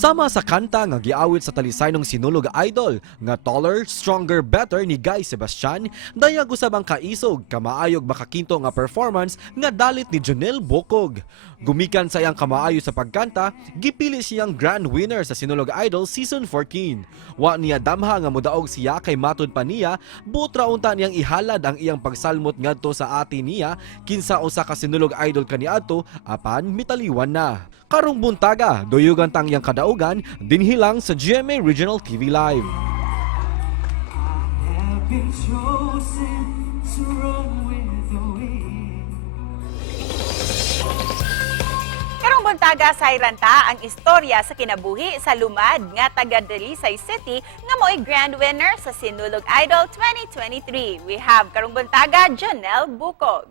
Sama sa kanta nga giawit sa talisaynong sinulog idol nga Taller, Stronger, Better ni Guy Sebastian, dayag usab ang kaisog kamaayog makakinto nga performance nga dalit ni Jonel Bokog. Gumikan sa iyang kamaayo sa pagkanta, gipili siyang grand winner sa Sinulog Idol Season 14. Wa niya damha nga mudaog siya kay matud pa niya, buot raunta niyang ihalad ang iyang pagsalmot ngadto sa ati niya kinsa usa ka Sinulog Idol kaniadto apan mitaliwan na. Karong buntaga, duyugan tang iyang kadaugan dinhilang sa GMA Regional TV Live. Karong buntaga sa Hiranta ang istorya sa kinabuhi sa lumad nga taga Dalisay City nga mo'y grand winner sa Sinulog Idol 2023. We have karong buntaga Jonel Bukog.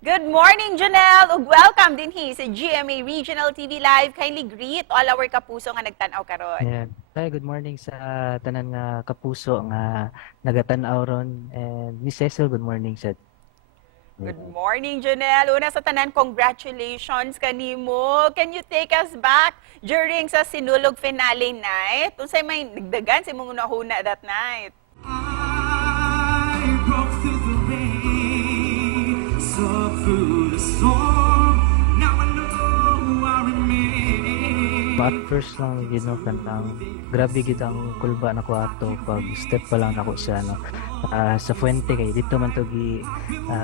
Good morning, Jonel, ug welcome din sa GMA Regional TV Live. Kindly greet all our kapuso nga nagtan-aw karon. Ayan. Hi, good morning sa tanan nga kapuso nga nagatanaw ron, and Miss Cecil, good morning sa. Good morning, Jonel. Una sa tanan, congratulations kanimo. Can you take us back during sa Sinulog finale night? Unsay may nagdagan sa imong unahuna that night? I broke through the rain, saw through the storm. Now I know I remain. At first lang, kanang grabe gid ang kulba na ko ato pag step pa lang ako sa sa Fuente kay dito man to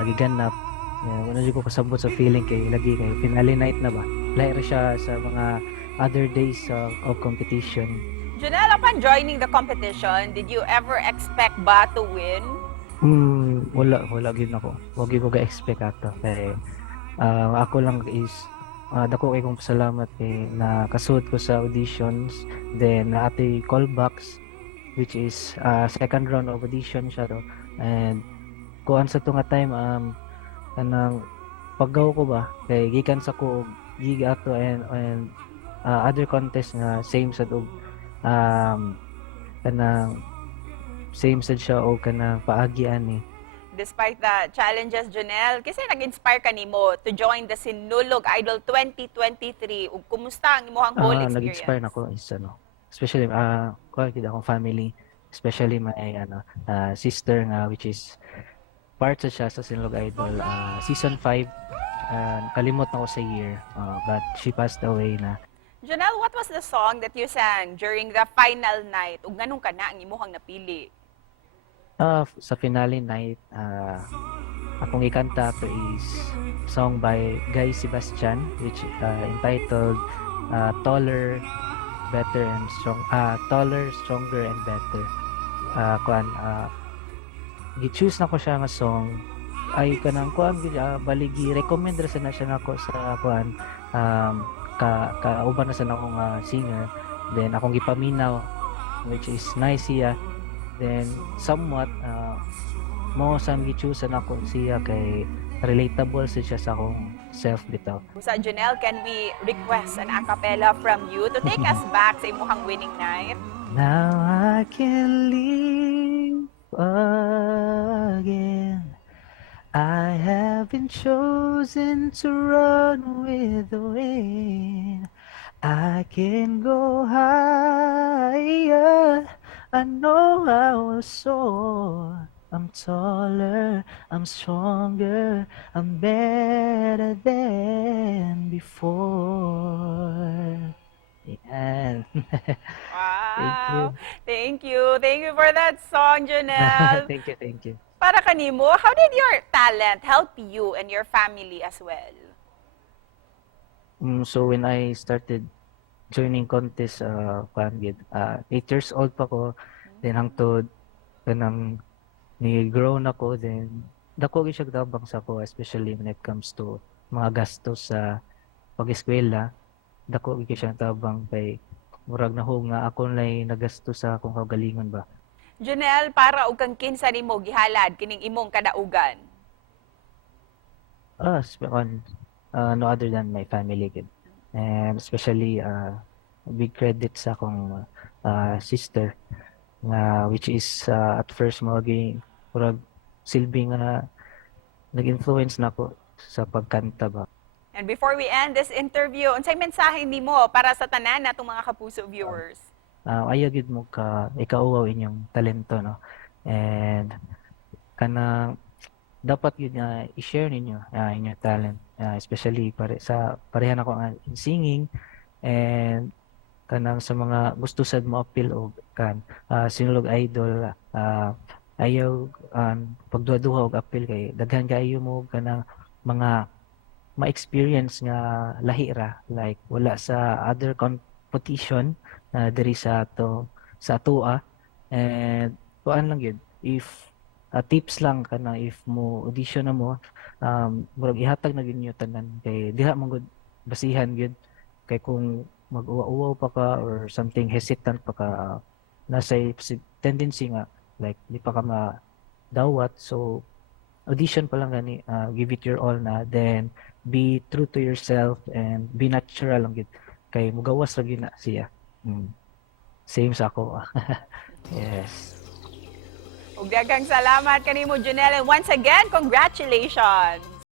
giganap. Wala ko kasabot sa feeling kay lagi kay finale night na ba. Lahi ra siya sa mga other days of competition. Jonel, upon joining the competition, did you ever expect ba to win? Wala gid nako. Wag ko ga-expect ato kay ako lang is dako kay kong pasalamat kay nakasuot ko sa auditions, then ati callbacks which is second round of audition siya to, and kuan sa tunga time kanang paggaw ko ba kay gikan sa ko gig ato and other contest nga same sa og kanang same sad siya o kanang paagi ani. Despite the challenges, Jonel, kasi nag-inspire ka nimo to join the Sinulog Idol 2023. Ug kumusta ang imong whole experience? Nag-inspire nako is especially kuan kita akong family, especially my sister nga which is part siya sa Sinulog Idol season 5. Kalimot na ko sa year, but she passed away na. Jonel, what was the song that you sang during the final night? Ug nganong kana ang imong napili? Sa finale night, akong ikanta to is song by Guy Sebastian which entitled Taller, Better and Strong, Taller, Stronger and Better. Gi-choose na ko siya nga song ay kanang kuan baligi recommend ra na siya nako sa kuan kauban na sa akong singer, then akong gipaminaw which is nice siya. Then somewhat mo sa gi-choose na ako siya kay relatable siya sa akong self bitaw. Sa Jonel, can we request an a cappella from you to take us back sa imong winning night? Now I can live again. I have been chosen to run with the wind. I can go higher. I know I will soar. I'm taller, I'm stronger, I'm better than before. Yan. Wow. Thank you. Thank you for that song, Jonel. Thank you. Para kanimo, how did your talent help you and your family as well? So when I started joining contest, 8 years old pa ko, then hangtod kanang ni-grow na ko, then dako gyud siya tabang sa ko, especially when it comes to mga gastos sa pag-eskwela. Dako gyud siya tabang kay murag na nga ako lay nagastos sa akong kaugalingon ba. Jonel, para og kang kinsa nimo gihalad kining imong kadaugan? No other than my family gid. And especially big credit sa akong sister nga which is at first murag silbi nga nag-influence nako sa pagkanta ba. And before we end this interview, unsay mensahe nimo para sa tanan natong mga kapuso viewers? Ayaw gid mo ka ikauwaw inyong talento, no? And kanang dapat yun nga i-share ninyo inyong talent, especially parehan ako nga in singing, and kanang sa mga gusto sad mo appeal og Sinulog Idol, ayaw pagduha-duha og appeal kay daghan kaayo mo kanang mga ma-experience nga lahi ra, like wala sa other competition diri sa atoa. And kuan lang yun, if tips lang kana, if mo audition na mo, murag ihatag na gyud niyo tanan kay diha man gud basihan gyud, kay kung mag-uwa-uwaw pa ka or something hesitant pa ka, nasa tendency nga like di pa ka madawat. So audition pa lang gani, give it your all na, then be true to yourself and be natural lang gid, kay mugawas ra gyud na siya. Same sa ako. Yes. Ug daghang salamat kanimo Junel, and once again, congratulations.